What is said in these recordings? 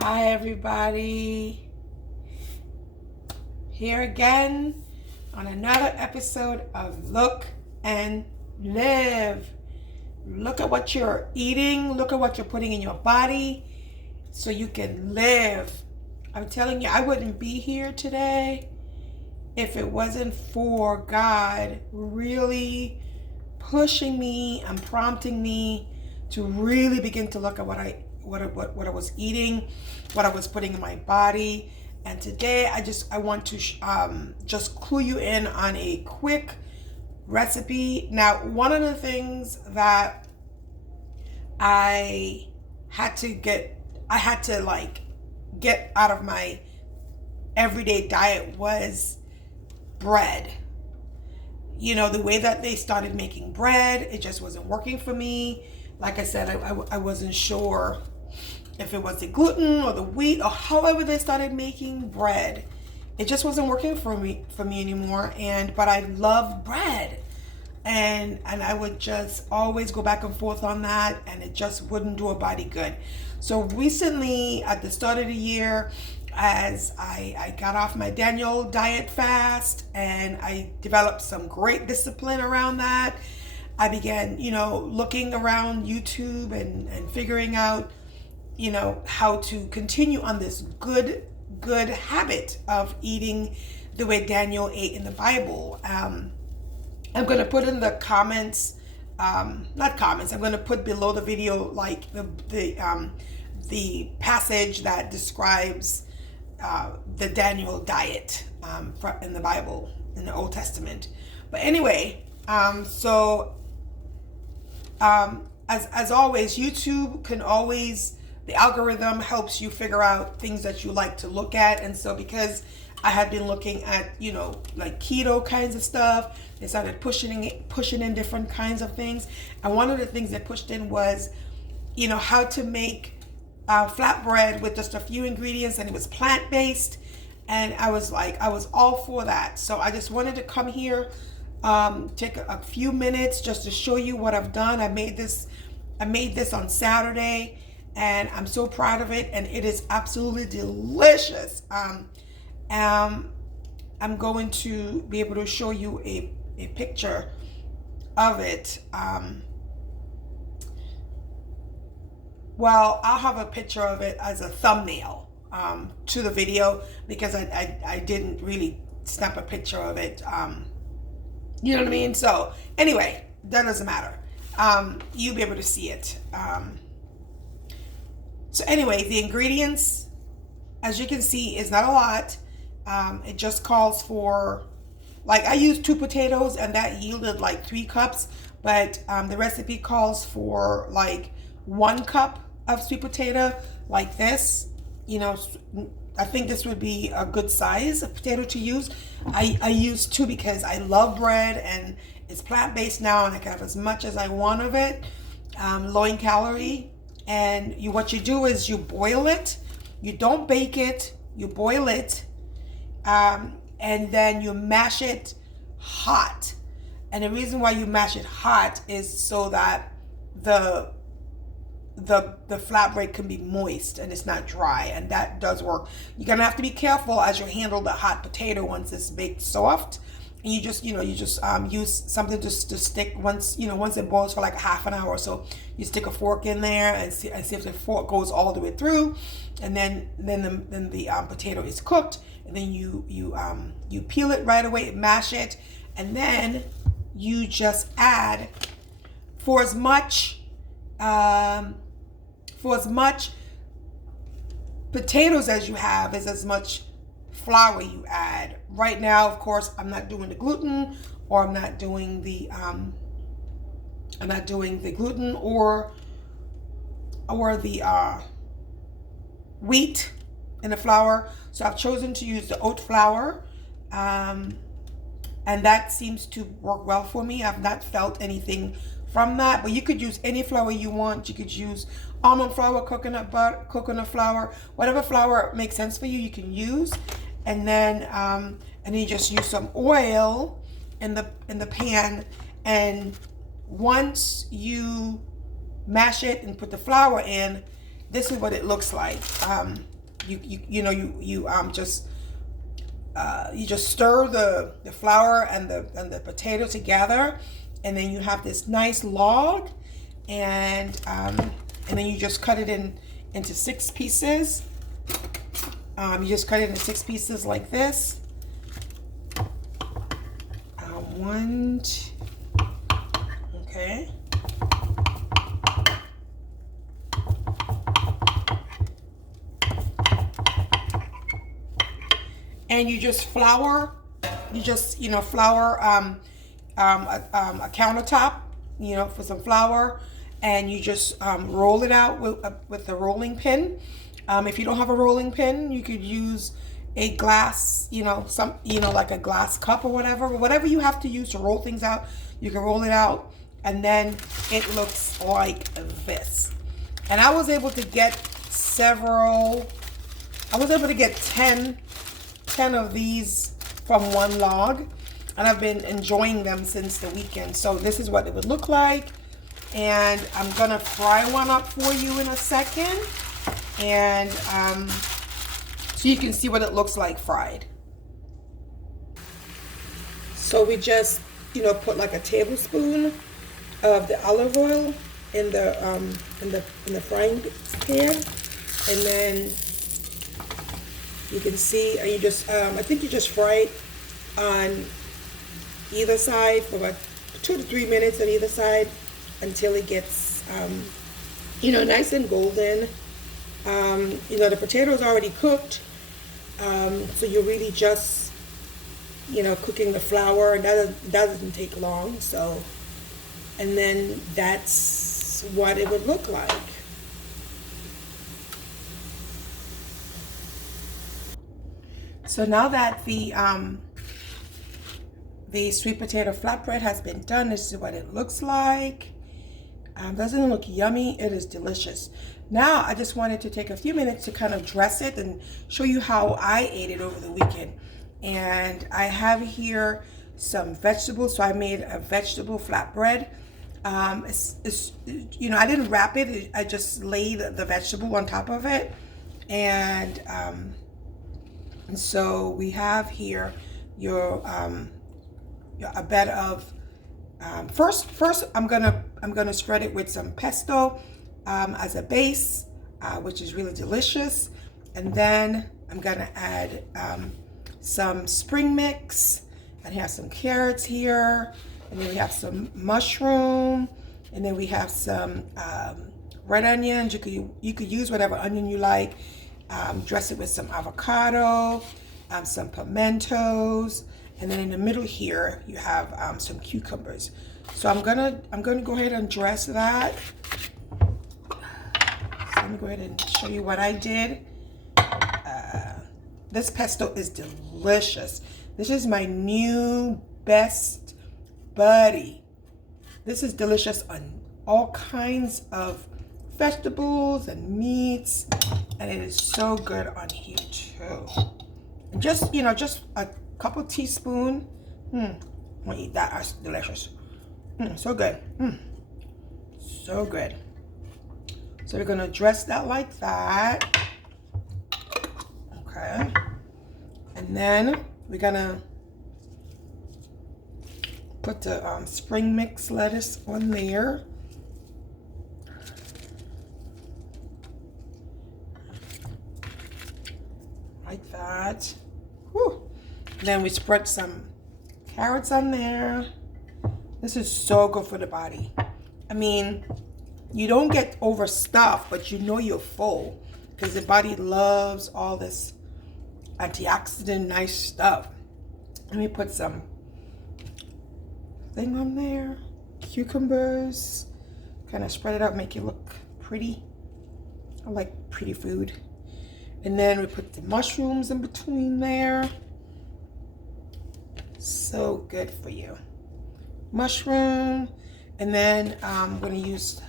Hi, everybody. Here again on another episode of Look and Live. Look at what you're eating. Look at what you're putting in your body so you can live. I'm telling you, I wouldn't be here today if it wasn't for God really pushing me and prompting me to really begin to look at what I was eating, what I was putting in my body. And today I want to just clue you in on a quick recipe. Now, one of the things that I had to get out of my everyday diet was bread. You know, the way that they started making bread, it just wasn't working for me. Like I said, I wasn't sure if it was the gluten or the wheat or however they started making bread. It just wasn't working for me anymore. But I love bread. And I would just always go back and forth on that, and it just wouldn't do a body good. So recently, at the start of the year, as I got off my Daniel diet fast and I developed some great discipline around that, I began, looking around YouTube and figuring out, how to continue on this good habit of eating the way Daniel ate in the Bible. I'm going to put in the comments, not comments, I'm going to put below the video like the passage that describes the Daniel diet in the Bible, in the Old Testament. But anyway, as always, YouTube the algorithm helps you figure out things that you like to look at. And so because I had been looking at, like keto kinds of stuff, they started pushing in different kinds of things. And one of the things they pushed in was, how to make flatbread with just a few ingredients, and it was plant-based. And I was all for that. So I just wanted to come here, take a few minutes just to show you what I've done. I made this on Saturday, and I'm so proud of it, and it is absolutely delicious. I'm going to be able to show you a picture of it. I'll have a picture of it as a thumbnail to the video, because I didn't really snap a picture of it. You know what I mean? So anyway, that doesn't matter. You'll be able to see it. So anyway, the ingredients, as you can see, is not a lot. It just calls for, I used 2 potatoes and that yielded 3 cups, but the recipe calls for 1 cup of sweet potato, like this. I think this would be a good size of potato to use. I use 2 because I love bread and it's plant-based now, and I can have as much as I want of it, low in calorie. And what you do is you boil it. You don't bake it, you boil it, and then you mash it hot. And the reason why you mash it hot is so that the flatbread can be moist and it's not dry, and that does work. You're gonna have to be careful as you handle the hot potato once it's baked soft. And you just use something just to stick once it boils for half an hour or so. You stick a fork in there and see if the fork goes all the way through, and then the potato is cooked. And then you peel it right away, mash it, and then you just add for as much potatoes as you have is as much flour you add. Right now, of course, I'm not doing the gluten, or I'm not doing the gluten or the wheat in the flour. So I've chosen to use the oat flour, and that seems to work well for me. I've not felt anything from that, but you could use any flour you want. You could use almond flour, coconut butter, coconut flour, whatever flour makes sense for you, you can use. And then you just use some oil in the pan, and once you mash it and put the flour in, this is what it looks like. You just stir the flour and the potato together, and then you have this nice log, and then you just cut it into 6 pieces. You just cut it into 6 pieces like this. Okay. And you just flour. You just flour a countertop, for some flour, and you just roll it out with the rolling pin. If you don't have a rolling pin, you could use a glass, like a glass cup or whatever you have to use to roll things out. You can roll it out, and then it looks like this. And I was able to get 10 of these from one log, and I've been enjoying them since the weekend. So this is what it would look like, and I'm gonna fry one up for you in a second, and so you can see what it looks like fried. So we just put like a tablespoon of the olive oil in the frying pan, and then you can see, and you just I think you just fry it on either side for about 2 to 3 minutes on either side until it gets nice and golden. The potato is already cooked, so you're really just cooking the flour, and that doesn't take long. So, and then that's what it would look like. So now that the sweet potato flatbread has been done, this is what it looks like. Doesn't it look yummy? It is delicious. Now I just wanted to take a few minutes to kind of dress it and show you how I ate it over the weekend. And I have here some vegetables. So I made a vegetable flatbread. I didn't wrap it. I just laid the vegetable on top of it. And so we have here a bed of first I'm gonna spread it with some pesto as a base, which is really delicious, and then I'm gonna add some spring mix, and have some carrots here, and then we have some mushroom, and then we have some red onions. You could use whatever onion you like. Dress it with some avocado, some pimentos, and then in the middle here you have some cucumbers. So I'm gonna go ahead and dress that. So let me go ahead and show you what I did. This pesto is delicious. This is my new best buddy. This is delicious on all kinds of vegetables and meats, and it is so good on here too. And just just a couple teaspoon. I'm gonna eat that. That's delicious. So good. So good. So we're gonna dress that like that. Okay. And then we're gonna put the spring mix lettuce on there. Like that. Whew. Then we spread some carrots on there. This is so good for the body. I mean, you don't get overstuffed, but you're full, because the body loves all this antioxidant nice stuff. Let me put some thing on there. Cucumbers. Kind of spread it out, make it look pretty. I like pretty food. And then we put the mushrooms in between there. So good for you. Mushroom. And then I'm going to use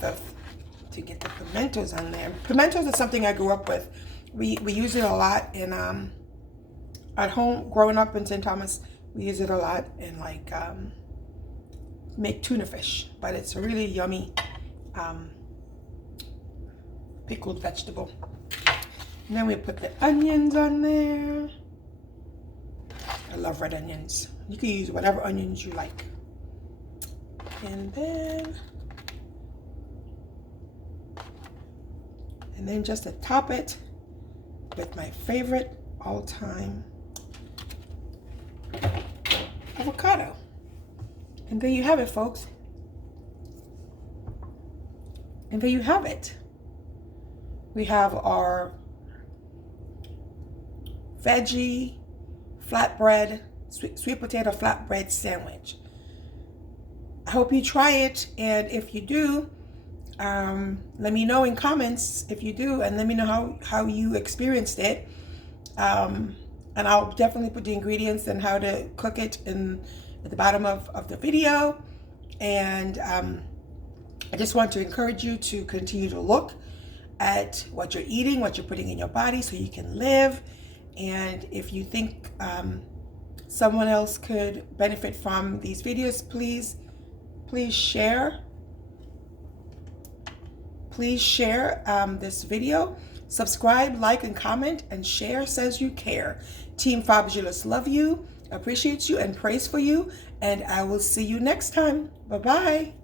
to get the pimentos on there. Pimentos is something I grew up with. We use it a lot in at home. Growing up in St. Thomas, we use it a lot in make tuna fish. But it's a really yummy pickled vegetable. And then we put the onions on there. I love red onions. You can use whatever onions you like. And then just to top it with my favorite all-time avocado. And there you have it, folks. And there you have it. We have our veggie flatbread, sweet potato flatbread sandwich. I hope you try it, and if you do, let me know in comments if you do, and let me know how you experienced it. And I'll definitely put the ingredients and how to cook it at the bottom of the video. And I just want to encourage you to continue to look at what you're eating, what you're putting in your body, so you can live. And if you think someone else could benefit from these videos, please share. Please share this video. Subscribe, like, and comment, and share says you care. Team Fabulous love you, appreciates you, and prays for you. And I will see you next time. Bye-bye.